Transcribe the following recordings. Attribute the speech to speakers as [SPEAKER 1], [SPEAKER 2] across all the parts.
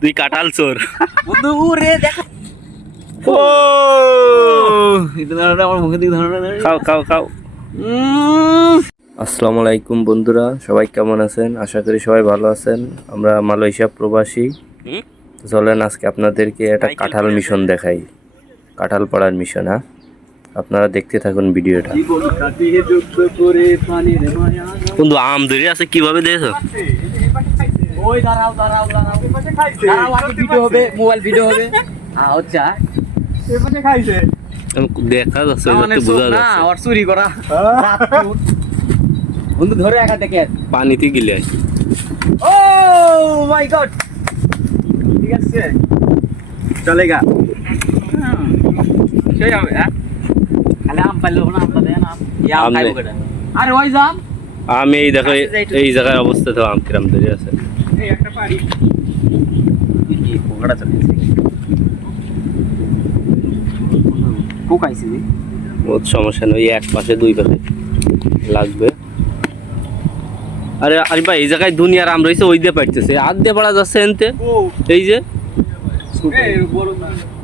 [SPEAKER 1] তুই কাঁঠাল চোর।
[SPEAKER 2] বন্ধু রে দেখো।
[SPEAKER 1] ও!
[SPEAKER 2] আমার মুখে দিকে
[SPEAKER 1] খাও খাও খাও। আসসালামু আলাইকুম বন্ধুরা। সবাই কেমন আছেন? আশা করি সবাই ভালো আছেন। আমরা মালয়েশিয়া প্রবাসী। চলেন আজকে আপনাদেরকে একটা কাঁঠাল মিশন দেখাই। কাঁঠাল পড়ার মিশন হ্যাঁ? আপনারা দেখতে থাকুন ভিডিওটা। বন্ধু আম ধরে আছে কীভাবে দিয়েছ
[SPEAKER 2] ওই দাঁড়াও দাঁড়াও দাঁড়াও। দাঁড়াও আগে ভিডিও হবে? মোবাইল ভিডিও হবে? আচ্ছা
[SPEAKER 1] দেখা যাচ্ছে
[SPEAKER 2] না, মানে
[SPEAKER 1] বোঝা
[SPEAKER 2] না,
[SPEAKER 1] যাচ্ছে।
[SPEAKER 2] ওর চুরি করা। বন্ধু ধরে একা দেখে
[SPEAKER 1] পানিতে গিলে
[SPEAKER 2] ও মাই গড। ঠিক আছে। চলেগা সেই হবে হ্যাঁ। খালি আম পাইলো না আম আম। খাইবো। আরে ওই জাম
[SPEAKER 1] আমি। এই দেখো এই- জায়গার অবস্থা তো আম কিরাম ধরে আছে।
[SPEAKER 2] পারি। কি পোকাটা চলেছে পোক আইছে রে?
[SPEAKER 1] বহুত সমস্যা নেই এক পাশে দুই পাশে লাগবে। আরে আরে ভাই এই জায়গায় দুনিয়ার আম রয়েছে ওই দিয়ে পাইতেছে। আর দিয়ে পড়া যাচ্ছে এনতে। এই যে।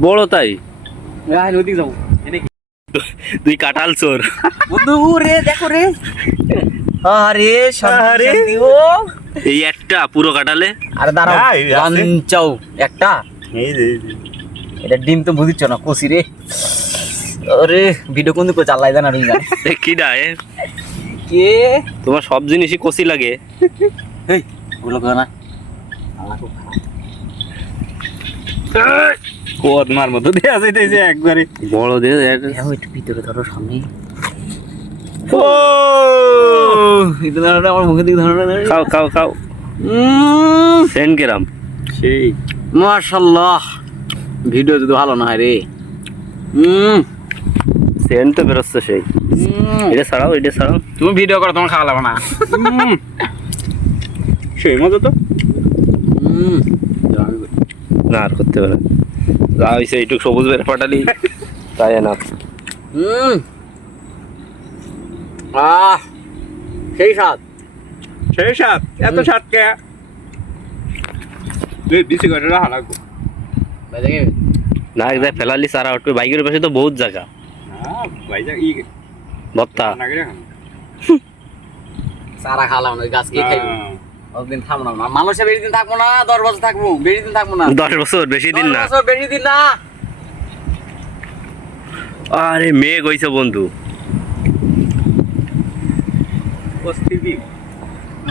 [SPEAKER 1] বড় তাই।
[SPEAKER 2] ওদিক
[SPEAKER 1] কাঁঠাল চোর।
[SPEAKER 2] বন্ধু রে দেখো রে। আরে শান্তি
[SPEAKER 1] আরে।
[SPEAKER 2] ও।
[SPEAKER 1] এই একটা পুরো কাঁঠালে
[SPEAKER 2] আরে দাঁড়াও।
[SPEAKER 3] না,
[SPEAKER 2] বাঞ্চাও একটা?
[SPEAKER 3] এই যে
[SPEAKER 2] এটা ডিম তো বুঝিচ্ছ না কষি রে। আরে ভিডিও কোন দিকে চালাই জানা রুই জানে
[SPEAKER 1] কি ডা এ?
[SPEAKER 2] কে?
[SPEAKER 1] তোমার সব জিনিসই কষি লাগে।
[SPEAKER 2] এই! না
[SPEAKER 3] কদমার মতো দেয়া যাইতেছে একবারে।
[SPEAKER 1] বড় দিয়ে
[SPEAKER 2] একটু ভিতরে ধরো সামনে।
[SPEAKER 1] ও!
[SPEAKER 2] এটা ধরনের আমার মুখে দিকে ধরনের
[SPEAKER 1] খাও খাও খাও। সেন কেরাম
[SPEAKER 3] সেই।
[SPEAKER 2] মাশাল্লাহ। ভিডিও যদি ভালো না হয় রে। হুম
[SPEAKER 1] সেন তো বেরোচ্ছে সেই। এটা ছাড়াও এটা ছাড়াও।
[SPEAKER 2] তুমি ভিডিও করো তোমার খাওয়া লাগবে না।
[SPEAKER 3] সেই মতো তো।
[SPEAKER 2] হুম
[SPEAKER 1] না আর করতে পারে যা হয়েছে এইটুকু সবুজ বের পাঠালি তাই না
[SPEAKER 2] হুম আহ। সেই স্বাদ।
[SPEAKER 3] সেই সাত এত সাত কে? তুই দিছি করে রাখা লাগবো
[SPEAKER 1] না একদম ফেলালি সারা উঠবে বাইকের পাশে তো বহুত জায়গা।
[SPEAKER 3] হ্যাঁ
[SPEAKER 1] ভত্তা
[SPEAKER 2] সারা খালাম না গাছ কে খাইবো? অতদিন থাকব না মানুষে বেশি দিন থাকব না দশ বছর থাকব বেশি দিন থাকব না।
[SPEAKER 1] দশ বছর বেশি দিন না।
[SPEAKER 2] বেশি দিন না।
[SPEAKER 1] আরে মেঘ হইছে বন্ধু।
[SPEAKER 3] উপস্থিতি।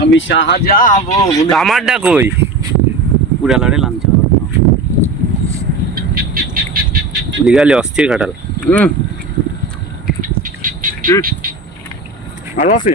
[SPEAKER 2] আমি শাহজাবো
[SPEAKER 1] আমারটা কই?
[SPEAKER 2] লড়ে লাঞ্চ
[SPEAKER 1] লিগালি অস্থির কাটাল
[SPEAKER 2] হুম।
[SPEAKER 3] আর আছে